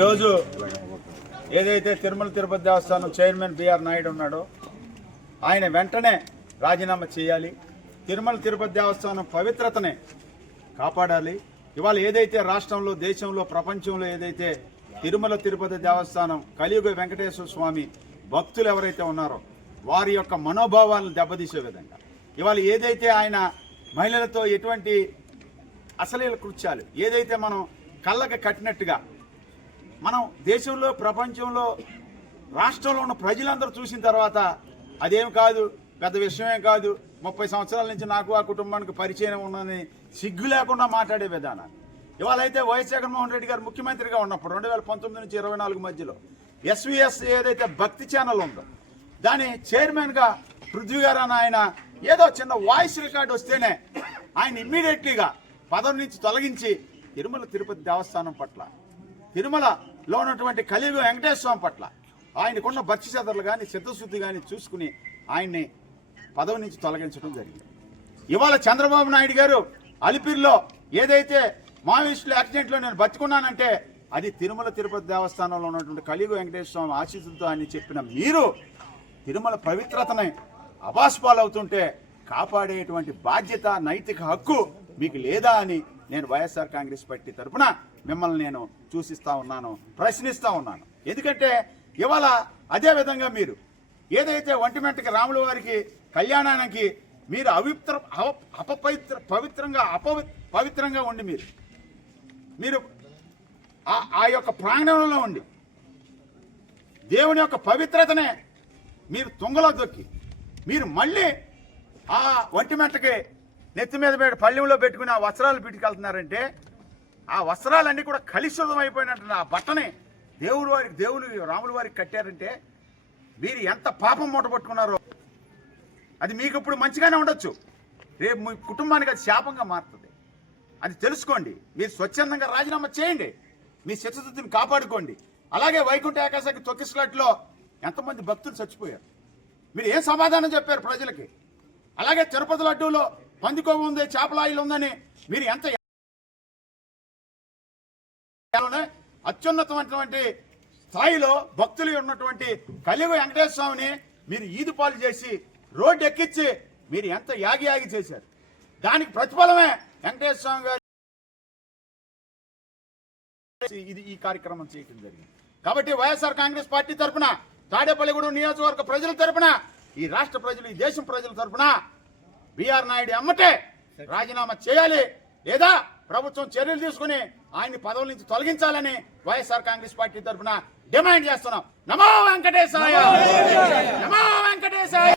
ఈరోజు ఏదైతే తిరుమల తిరుపతి దేవస్థానం chairman BR Naidu ఉన్నాడో ఆయన వెంటనే రాజీనామా చేయాలి. తిరుమల తిరుపతి దేవస్థానం పవిత్రతనే కాపాడాలి. ఇవాళ ఏదైతే రాష్ట్రంలో, దేశంలో, ప్రపంచంలో ఏదైతే తిరుమల తిరుపతి దేవస్థానం కలియుగ వెంకటేశ్వర స్వామి భక్తులు ఎవరైతే ఉన్నారో వారి యొక్క మనోభావాలను దెబ్బతీసే విధంగా ఇవాళ ఏదైతే ఆయన మహిళలతో ఎటువంటి అసలీల కృత్యాలు ఏదైతే మనం కళ్ళకి కట్టినట్టుగా మనం దేశంలో, ప్రపంచంలో, రాష్ట్రంలో ఉన్న ప్రజలందరూ చూసిన తర్వాత అదేం కాదు, పెద్ద విషయమే కాదు, 30 సంవత్సరాల నుంచి నాకు ఆ కుటుంబానికి పరిచయం ఉన్నదని సిగ్గు లేకుండా మాట్లాడే విధానాన్ని ఇవాళ అయితే వైఎస్ జగన్మోహన్ రెడ్డి గారు ముఖ్యమంత్రిగా ఉన్నప్పుడు 2019 నుంచి 24 మధ్యలో ఎస్వీఎస్ ఏదైతే భక్తి ఛానల్ ఉందో దాని చైర్మన్గా పృథ్వీ గారు అని ఆయన ఏదో చిన్న వాయిస్ రికార్డు వస్తేనే ఆయన ఇమ్మీడియట్లీగా పదవి నుంచి తొలగించి తిరుమల తిరుపతి దేవస్థానం పట్ల, తిరుమలలో ఉన్నటువంటి కలియుగ వెంకటేశ్వర స్వామి పట్ల ఆయనకున్న భక్తి శ్రద్ధలు కానీ చిత్తశుద్ధి కానీ చూసుకుని ఆయన్ని పదవి నుంచి తొలగించడం జరిగింది. ఇవాళ చంద్రబాబు నాయుడు గారు అలిపిరిలో ఏదైతే మావోయిస్టుల యాక్సిడెంట్లో నేను బతుకున్నానంటే అది తిరుమల తిరుపతి దేవస్థానంలో ఉన్నటువంటి కలియుగ వెంకటేశ్వర స్వామి ఆశీస్సులతో అని చెప్పిన మీరు తిరుమల పవిత్రతని అబాస్పాలవుతుంటే కాపాడేటువంటి బాధ్యత, నైతిక హక్కు మీకు లేదా అని నేను వైఎస్ఆర్ కాంగ్రెస్ పార్టీ తరఫున మిమ్మల్ని నేను సూచిస్తా ఉన్నాను, ప్రశ్నిస్తా ఉన్నాను. ఎందుకంటే ఇవాళ అదే విధంగా మీరు ఏదైతే ఒంటిమిట్టకి రాముల వారికి కళ్యాణానికి మీరు పవిత్రంగా ఉండి మీరు ఆ యొక్క ప్రాంగణంలో ఉండి దేవుని యొక్క పవిత్రతనే మీరు తుంగలో దొక్కి మీరు మళ్ళీ ఆ ఒంటిమిట్టకి నెత్తి మీద పళ్ళెంలో పెట్టుకుని ఆ వస్త్రాలు పిట్టుకెళ్తున్నారంటే ఆ వస్త్రాలన్నీ కూడా కలుషితం అయిపోయినట్టు ఆ బట్టని దేవుని రాముల వారికి కట్టారంటే మీరు ఎంత పాపం మూటపట్టుకున్నారో అది మీకు ఇప్పుడు మంచిగానే ఉండొచ్చు, రేపు మీ కుటుంబానికి అది శాపంగా మారుతుంది. అది తెలుసుకోండి. మీరు స్వచ్ఛందంగా రాజీనామా చేయండి, మీ చిత్తశుద్ధిని కాపాడుకోండి. అలాగే వైకుంఠ ఏకాదశికి తొక్కిసలాట్లో ఎంతమంది భక్తులు చచ్చిపోయారు, మీరు ఏం సమాధానం చెప్పారు ప్రజలకి? అలాగే తిరుపతి లడ్డూలో పందికొవ్వు ఉంది, చేపలాయిలు ఉందని మీరు ఎంత అత్యున్నతమైనటువంటి స్థాయిలో భక్తులు ఉన్నటువంటి కలియుగ వెంకటేశ్వర స్వామిని మీరు ఈదుపాలు చేసి రోడ్డు ఎక్కించి మీరు ఎంత యాగి చేశారు. దానికి ప్రతిఫలమే వెంకటేశ్వర స్వామి గారు ఈ కార్యక్రమం చేయడం జరిగింది. కాబట్టి వైఎస్ఆర్ కాంగ్రెస్ పార్టీ తరఫున, తాడేపల్లిగూడెం నియోజకవర్గ ప్రజల తరఫున, ఈ రాష్ట్ర ప్రజలు, ఈ దేశం ప్రజల తరఫున బిఆర్ నాయుడు అమ్మటే రాజీనామా చేయాలి, లేదా ప్రభుత్వం చర్యలు తీసుకుని ఆయన్ని పదవుల నుంచి తొలగించాలని వైఎస్ఆర్ కాంగ్రెస్ పార్టీ తరఫున డిమాండ్ చేస్తున్నాం. నమో వెంకటేశాయ, నమో వెంకటేశాయ.